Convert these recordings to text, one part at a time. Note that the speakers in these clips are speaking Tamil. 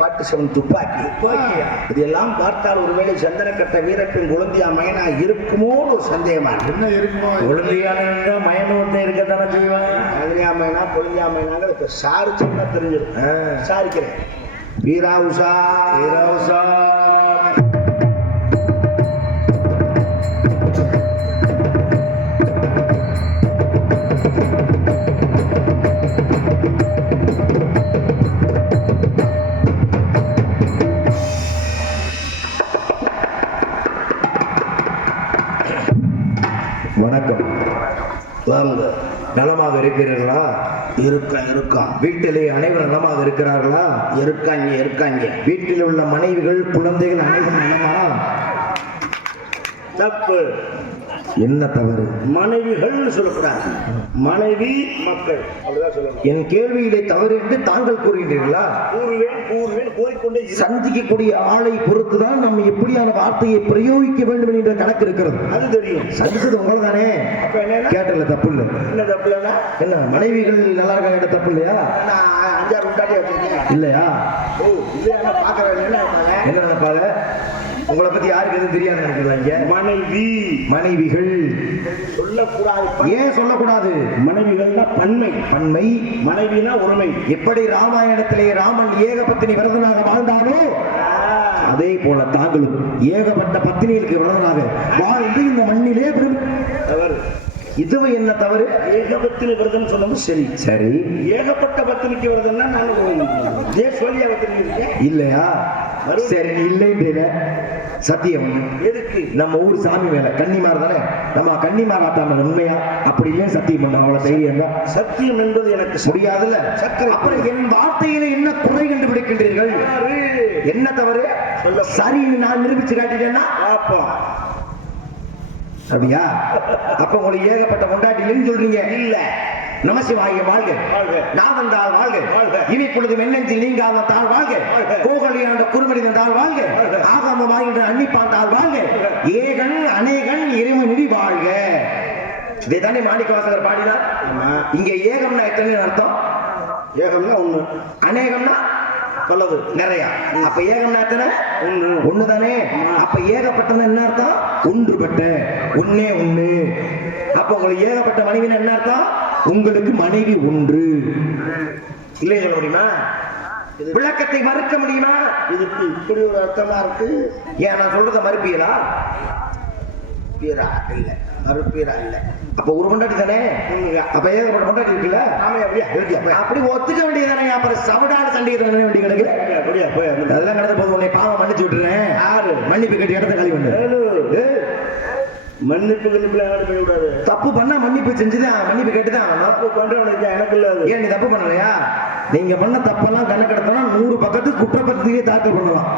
47 துப்பாக்கி. இதெல்லாம் பார்த்தால் ஒருவேளை சந்தனக்கட்ட வீரப்பெண் குழந்தையா மயனா இருக்குமோ ஒரு சந்தேகமா. என்ன இருக்குமோ? குழந்தையான மயனோட்டை இருக்கத்தானே செய்வாங்க. குழந்தையா மயனா குழந்தையா மயனாங்க இப்ப சாரு சொன்னா தெரிஞ்சிடும். சாரிக்கிறேன். வீரா உஷா வீரா உஷா. வணக்கம். வாங்க. நலமாக இருக்கிறீர்களா? இருக்கான். வீட்டிலே அனைவரும் நலமாக இருக்கிறார்களா? இருக்காங்க. வீட்டில் உள்ள மனைவிகள் குழந்தைகள் அனைவரும் நலமா? தப்பு. என்ன தவறு? மனைவிகள் சொல்லக்கூடாது, மனைவி மக்கள் அப்படிதான் சொல்லணும். என் கேள்வியிலே தவறு என்று தாங்கள் கூறுகின்றீர்களா? கூறுவேன் போய்கொண்டே. சந்திக்கக்கூடிய ஆளை பொறுத்துதான் நம்ம எப்படியான வார்த்தையை பிரயோகிக்க வேண்டும் என்ற கணக்கு இருக்கிறது. அது தெரியும். சந்திச்சது உங்களை தானே கேட்டல, தப்பு இல்லை. என்ன தப்பு இல்லைன்னா என்ன மனைவிகள் நல்லா இருக்காங்க, தப்பு இல்லையா? 5-6 உண்டாட்டி வச்சிருக்கேன் இல்லையா? ஓ இல்லையா? பாக்குறேன் என்ன நினைப்பாங்க? உங்களை பத்தி யாருக்கு எதுவும் தெரியாது நினைக்கிறாங்க. மனைவிகள் சொல்லக்கூடாது. ஏன் சொல்லக்கூடாது? மனைவிகள்னா பன்மை, மனைவினா உரிமை. எப்படி ராமாயணத்திலே ராமன் ஏகபத்தினி விரதனாக வாழ்ந்தானோ அதே போல தாங்களும் ஏகப்பட்ட பத்தினிகளுக்கு விரதனாக வாழ்ந்து இந்த மண்ணிலே தவறு. இது என்ன தவறு? ஏகபத்தினி விரதம் சொன்னது சரி. ஏகப்பட்ட பத்தினிக்கு விரதம்னா நான் தேசோலியா பத்தினி இருக்கேன் இல்லையா? சரி, இல்லைன்ற சத்தியம். எதுக்கு? நம்ம ஊர் சாமி மேல கன்னிமார் தானே, நம்ம கன்னிமார் ஆட்டாம உண்மையா அப்படி இல்லையே சத்தியம் பண்ண அவ்வளவு தைரியம் தான். சத்தியம் என்பது எனக்கு முடியாதுல்ல. அப்புறம் என் வார்த்தையில என்ன குறை கண்டுபிடிக்கின்றீர்கள்? என்ன தவறு? சரி, நான் நிரூபிச்சு காட்டிட்டேன்னா அப்படியா? அப்ப உங்களுக்கு ஏகப்பட்ட கொண்டாட்டிலன்னு சொல்றீங்க. இல்ல. நமசிவாய வாழ்க, நாதந்தால் வாழ்க, இனி பொழுதும் என்னெஞ்சில் நீங்காத தாழ் வாழ்க, கோகலியாண்ட குறுமனிதன் தாழ் வாழ்க, ஆகாமமாகின்ற அன்னிப்பாண்டால் வாழ்க, ஏகன் அநேகன் இறைவனடி வாழ்க. இதைத்தானே மாணிக்கவாசகர் பாடினார். இங்க ஏகம்னா எத்தனை அர்த்தம்? ஏகம்னா ஒண்ணு, அநேகம்னா சொல்லது நிறைய. அப்ப ஏகம்னா எத்தனை? ஒண்ணுதானே. அப்ப ஏகப்பட்டது என்ன அர்த்தம்? ஒன்றுபட்ட, ஒன்னே ஒண்ணு. அப்ப உங்களுக்கு ஏகப்பட்ட மனைவினா என்ன அர்த்தம்? உங்களுக்கு மனைவி ஒன்று. இல்லை சொல்ல முடியுமா? விளக்கத்தை மறுக்க முடியுமா? இதுக்கு இப்படி ஒரு அர்த்தமா இருக்கு. ஏன் நான் சொல்றத மறுப்பீரா? பீரா இல்ல, மறுப்பீரா இல்ல. அப்ப ஒரு கொண்டாடி தானே. அப்ப ஏகப்பட்ட கொண்டாடி இருக்குல்ல. அப்படி ஒத்துக்க வேண்டியதானே. அப்புறம் சவடான சண்டையை தானே வேண்டிய கிடக்கு. அதெல்லாம் கடந்த போது உன்னை பாவம் மன்னிச்சு விட்டுறேன். யாரு மன்னிப்பு கட்டி இடத்த காலி பண்ணு. மன்னிப்பு விடாது. தப்பு பண்ணா மன்னிப்பு செஞ்சுதான், மன்னிப்பு கேட்டுதான். தப்பு பண்றவனுக்கு எனக்கு இல்ல. ஏன் நீ தப்பு பண்ணலையா? நீங்க பண்ண தப்பெல்லாம் கணக்கெடுத்தா 100 பக்கத்துக்கு குற்றப்பத்திரிகையை தாக்கல் பண்ணலாம்.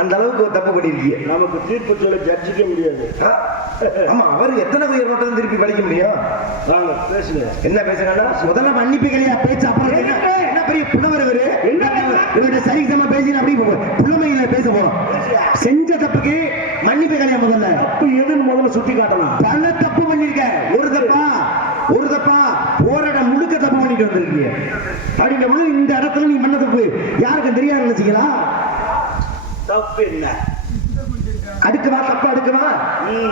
அந்த அளவுக்கு ஒரு தப்பு பண்ணிருக்கீங்க. நமக்கு தீர்ப்பு சொல்ல ஜட்ஜிக்க முடியாது. ஆமா, அவர் எத்தனை உயர் நோட்டம் திருப்பி படிக்க முடியும்? பேசுங்க. என்ன பேசுங்கன்னா முதல்ல மன்னிப்பு கிடையா பேச்சு. அப்புறம் என்ன பெரிய புலவர் இவரு? இவருடைய சரிசமா பேசி அப்படி புலமையில பேச போறோம். செஞ்ச தப்புக்கு மன்னிப்பு கிடையா? முதல்ல தப்பு எதுன்னு முதல்ல சுட்டி காட்டலாம். பல தப்பு பண்ணிருக்க. ஒரு தப்பா போராட முழுக்க தப்பு பண்ணிட்டு வந்திருக்கீங்க. அப்படின்ற பொழுது இந்த இடத்துல நீ பண்ண தப்பு யாருக்கும் தெரியாது நினைச்சீங்களா? தப்பு என்ன? அடுக்குவா தப்பு அடுக்குவா.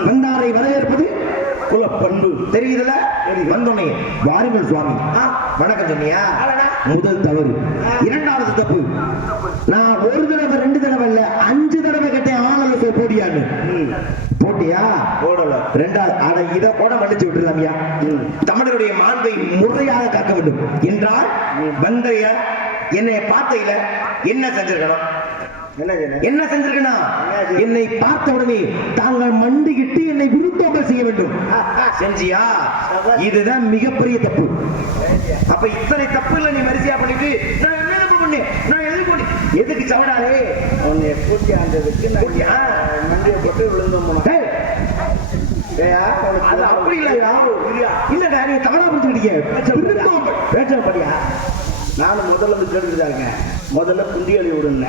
வந்தாரை வரவேற்பது குலப்பண்பு தெரியுதுல. வந்தோனே வாருங்கள் சுவாமி வணக்கம் சொன்னியா, முதல் தவறு. இரண்டாவது தப்பு, நான் ஒரு தடவை 2 தடவை இல்ல 5 தடவை கேட்டேன் ஆனல்ல போடியான்னு. போட்டியா? போடல. ரெண்டாவது இதை போட மன்னிச்சு விட்டுலாமியா. தமிழருடைய மாண்பை முறையாக காக்க வேண்டும் என்றால் வந்தைய என்னை பார்த்தையில என்ன செஞ்சிருக்கணும்? என்ன செஞ்சிருக்கணும்? என்னை பார்த்த உடனே தாங்கள் மண்டிக்கிட்டு என்னை விருத்தோம்பல் செய்ய வேண்டும். செஞ்சியா? இதுதான் மிகப்பெரிய தப்பு. அப்ப இத்தனை தப்புல நீ வரிசையா பண்ணிட்டு நான் என்ன தப்பு பண்ணேன், நான் எது பண்ணி எதுக்கு சவடாரே உன்னை கூட்டி ஆண்டதுக்கு மண்டியை போட்டு விழுந்தோம். அது அப்படி இல்லையா? இல்லடா, நீ தவறா புரிஞ்சுக்கிட்டீங்க. பேச்சப்படியா? நானும் முதல்ல வந்து கேட்டுக்கிட்டாங்க. முதல்ல குண்டி அழி விடுங்க,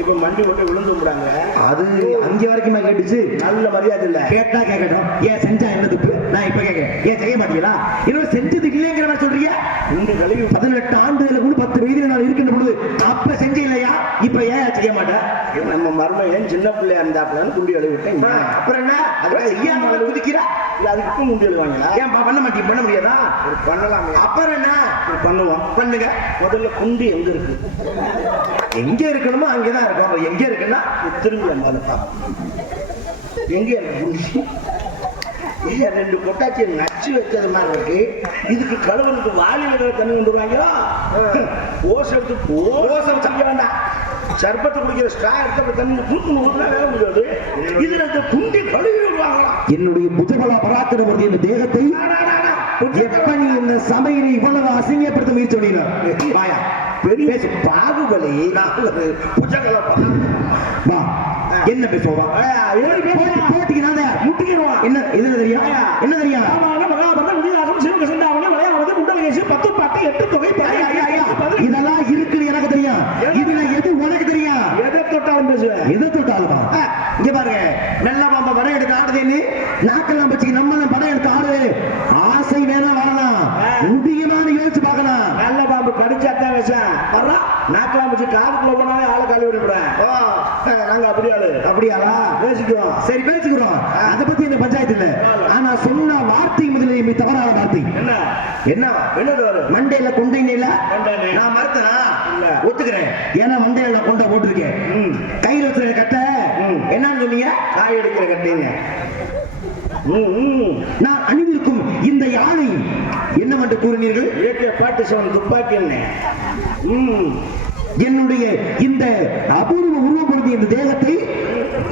இப்ப மண்டி போட்டு விழுந்து விடுறாங்க. அது அங்கே வரைக்குமா கேட்டுச்சு? நல்ல மரியாதை இல்ல. கேட்டா கேட்கட்டும். ஏன் செஞ்சா என்ன தப்பு? நான் இப்ப கேட்கிறேன், ஏன் செய்ய மாட்டீங்களா? இன்னொரு செஞ்சது இல்லைங்கிற மாதிரி சொல்றீங்க. இந்த கழிவு 18 ஆண்டுகளுக்கு 10 வயதில் நான் இருக்கின்ற பொழுது அப்ப செஞ்ச இல்லையா? இப்ப ஏன் செய்ய மாட்டேன்? நம்ம மருமையன் சின்ன பிள்ளையா இருந்தாப்லன்னு குண்டி எழுதி விட்டேன். அப்புறம் என்ன? அதுக்கு குதிக்கிறா இல்ல, அதுக்கு குண்டி எழுதுவாங்களா? ஏன் பண்ண மாட்டீங்க? பண்ண முடியாதா? பண்ணலாமே. அப்புறம் என்ன பண்ணுவோம். பண்ணுங்க. முதல்ல குண்டி எங்க இருக்கு? எங்க இருக்கணுமோ அங்கதான் இருக்கும். அப்ப எங்க இருக்குன்னா திரும்பி அந்த எங்க இருக்கு குண்டி? ரெண்டு கொட்டாச்சி நச்சு வச்சது மாதிரி இருக்கு. இதுக்கு கழுவனுக்கு வாலியில தண்ணி கொண்டு வருவாங்களா? ஓசை எடுத்து ஓசை செய்ய வேண்டாம். சர்பத்து குடிக்கிற ஸ்ட்ரா எடுத்து தண்ணி தூக்கணும் வேலை முடியாது. இதுல இந்த குண்டி கழுவி விடுவாங்களாம். என்னுடைய புஜபலா பராக்கிரமூர்த்தி இந்த தேகத்தை எப்படி இந்த சமையலை இவ்வளவு அசிங்கப்படுத்த முயற்சி பண்ணினார். பெரிய பாகுபலி புஜகலா வா என்ன பேசுவா? என்ன இதுல தெரியும்? என்ன தெரியும்? இதெல்லாம் இருக்குன்னு எனக்கு தெரியும். இதுல எது உனக்கு தெரியும்? எதை தொட்டாலும் பேசுவேன். எதை தொட்டாலுமா? இங்க பாருங்க, நல்ல பாம்பா படம் எடுத்து ஆடுதுன்னு நாக்கெல்லாம் வச்சு நம்ம படம் எடுத்து ஆடு. ஆசை வேணா வரலாம், முடியுமான்னு யோசிச்சு பார்க்கலாம். நல்ல பாம்பு கடிச்சாத்தான் வச்சேன். நாக்கெல்லாம் வச்சு காதுக்குள்ள போனாலே ஆளை கழுவி விடுறேன். நாங்க அப்படியாளா பேசிக்கிறோம். சரி பேசிக்கிறோம். அதை பத்தி இந்த பஞ்சாயத்து இல்ல. ஆனா சொன்ன வார்த்தை முதலில் தவறான வார்த்தை. என்னவா? மண்டையில கொண்டையில நான் மறுத்தனா? ஒத்துக்கிறேன். ஏன்னா மண்டையில கொண்டை போட்டிருக்கேன். கையில் வச்சுற கட்டை என்னன்னு சொன்னீங்க? காய் எடுக்கிற கட்டைங்க. நான் அணிந்திருக்கும் இந்த யானை என்னவென்று கூறினீர்கள்? AK-47 துப்பாக்கி. என்ன என்னுடைய இந்த அபூர்வ உருவப்படுத்திய இந்த தேகத்தை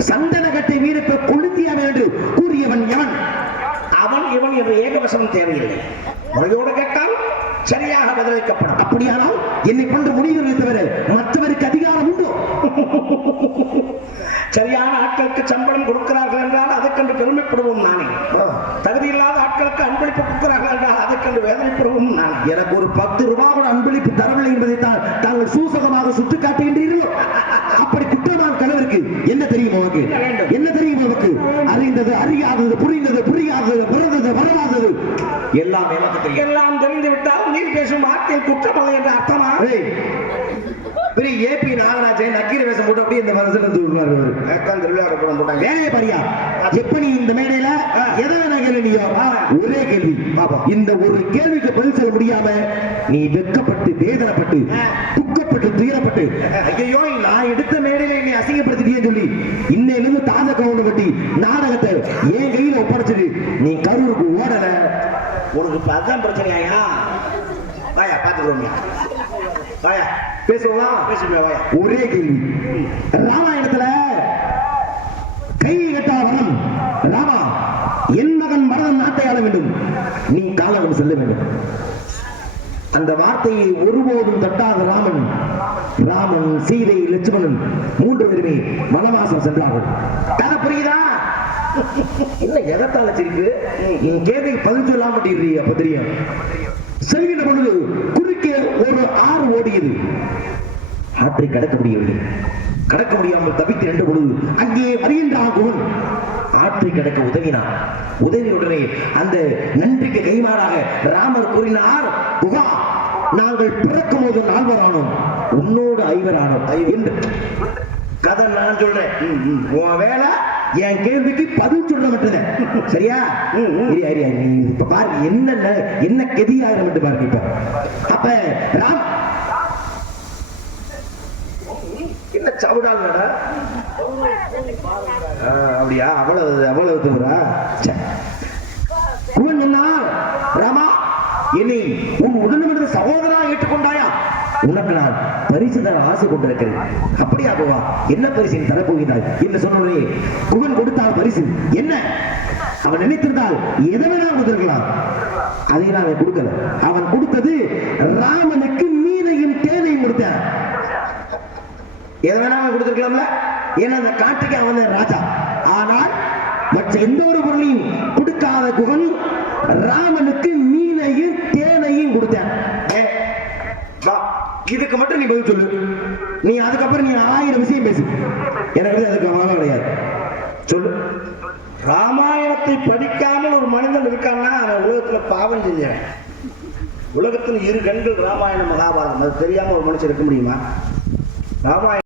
சந்தனகட்டை வீரத்தை கொளுத்தியவன் என்று கூறியவன் எவன்? அவன் இவன் என்ற ஏகவசம் தேவையில்லை. முறையோடு கேட்டால் சரியாக பதிலளிக்கப்படும். அப்படியானால் என்னை கொண்டு முடிவுகளை தவிர மற்றவருக்கு அதிகாரம் உண்டு. சரியான ஆட்களுக்கு சம்பளம் கொடுக்கிறார்கள் என்றால் அதை கண்டு பெருமைப்படுவோம் நானே. தகுதியில்லாத ஆட்களுக்கு அன்பளிப்பு கொடுக்கிறார்கள் என்றால் அதை கண்டு வேதனைப்படுவோம் நான். எனக்கு ஒரு 10 ரூபாய் அன்பளிப்பு தரவில்லை என்பதை தான் தாங்கள் சூசகமாக சுட்டி காட்டுகின்றீர்கள். அப்படி குற்றமான கணவருக்கு என்ன தெரியும்? உனக்கு என்ன தெரியும்? உனக்கு அறிந்தது, அறியாதது, புரிந்தது, புரியாதது, பிறந்தது, வரலாதது எல்லாம் எனக்கு தெரியும். எல்லாம் தெரிந்து விட்டால் நீர் பேசும் வார்த்தையில் குற்றமல்ல என்ற அர்த்தமா? பெரிய AP நாகராஜன் நக்கீர வேஷம் போட்டு அப்படியே இந்த மனசுல போட்டாங்க. வேலையை பாரியா? எப்ப நீ இந்த மேடையில எதை வேணா கேள்வியோ ஒரே கேள்வி. இந்த ஒரு கேள்விக்கு பதில் சொல்ல முடியாம நீ வெட்கப்பட்டு, வேதனைப்பட்டு, துக்கப்பட்டு, துயரப்பட்டு, ஐயோ நான் எடுத்த மேடையில நீ அசிங்கப்படுத்திட்டேன்னு சொல்லி இன்னையிலிருந்து தாத கவுண்ட் கட்டி நாடகத்தை என் கையில ஒப்படைச்சிட்டு நீ கரூருக்கு ஓடல. உனக்கு அதான் பிரச்சனையா? வாயா பாத்துக்கிறோம். வாயா பேசுவோம். வாயா ஒரே கேள்வி. ராமாயணத்துல கை கட்டா வனம் ராமா, என் மகன் மரணம் நாட்டை ஆள வேண்டும், நீ காலம் செல்ல வேண்டும். அந்த வார்த்தையை ஒருபோதும் தட்டாத ராமன், சீதை, லட்சுமணன் 3 பேருமே வனவாசம் சென்றார்கள். கதை புரியுதா? இல்ல எதத்தால சிரிப்பு? என் கேள்விக்கு பதில் சொல்லாம மாட்டேங்கிறீ. அப்ப தெரியும். செல்கின்ற பொழுது குறுக்கே ஒரு ஆறு ஓடியது. ஆற்றை கடக்க முடியவில்லை. கடக்க முடியாமல் தப்பித்து நின்ற பொழுது அங்கே வருகின்றான் குகன். ஆற்றை கடக்க உதவினார். உதவியுடனே அந்த நன்றிக்கு கைமாறாக ராமர் கூறினார், குகா, நாங்கள் பிறக்கும் போது 4 ஆனோம், உன்னோடு 5 ஆனோம் என்று. கதை நான் சொல்றேன். உன் வேலை என் கேள்விக்கு பதில் சொல்ல மட்டும்தான். சரியா? நீ இப்ப பாரு என்ன கெதியாயிரம் மட்டும் பாருங்க. இப்ப அப்ப ராம் என்ன சவுடால் அப்படியா? அவ்வளவு தூரா? குவன் சொன்னார், ராமா, என்னை உன் உடனே சகோதரா ஏற்றுக்கொண்டாயா? உனக்கு நான் பரிசு தர ஆசை கொண்டிருக்கிறேன். அப்படியா போவா? என்ன பரிசு தரப்போகிறாய் என்று சொன்னே குகன் கொடுத்தால் பரிசு என்ன? அவன் நினைத்திருந்தால் எதை வேணாலும் கொடுத்திருக்கலாம். அதை நான் கொடுக்கல. அவன் கொடுத்தது ராமனுக்கு மீனையும் தேனையும் கொடுத்தான். எதை வேணாலும் கொடுத்திருக்கலாம்ல. ஏன்னா அந்த காட்டுக்கு அவன் ராஜா. ஆனால் மற்ற எந்த ஒரு பொருளையும் கொடுக்காத குகன் ராமனுக்கு மீனையும் தேனையும் கொடுத்தான். இதுக்கு மட்டும் நீ பதில் சொல்லு. நீ அதுக்கப்புறம் நீ 1000 விஷயம் பேசு. எனக்கு அதுக்கு அவமானம் கிடையாது. சொல்லு. ராமாயணத்தை படிக்காமல் ஒரு மனிதன் இருக்கான்னா அவன் உலகத்துல பாவம் செஞ்சவன். உலகத்தில் 2 கண்கள் ராமாயணம், மகாபாரதம். அது தெரியாம ஒரு மனுஷன் இருக்க முடியுமா? ராமாயணம்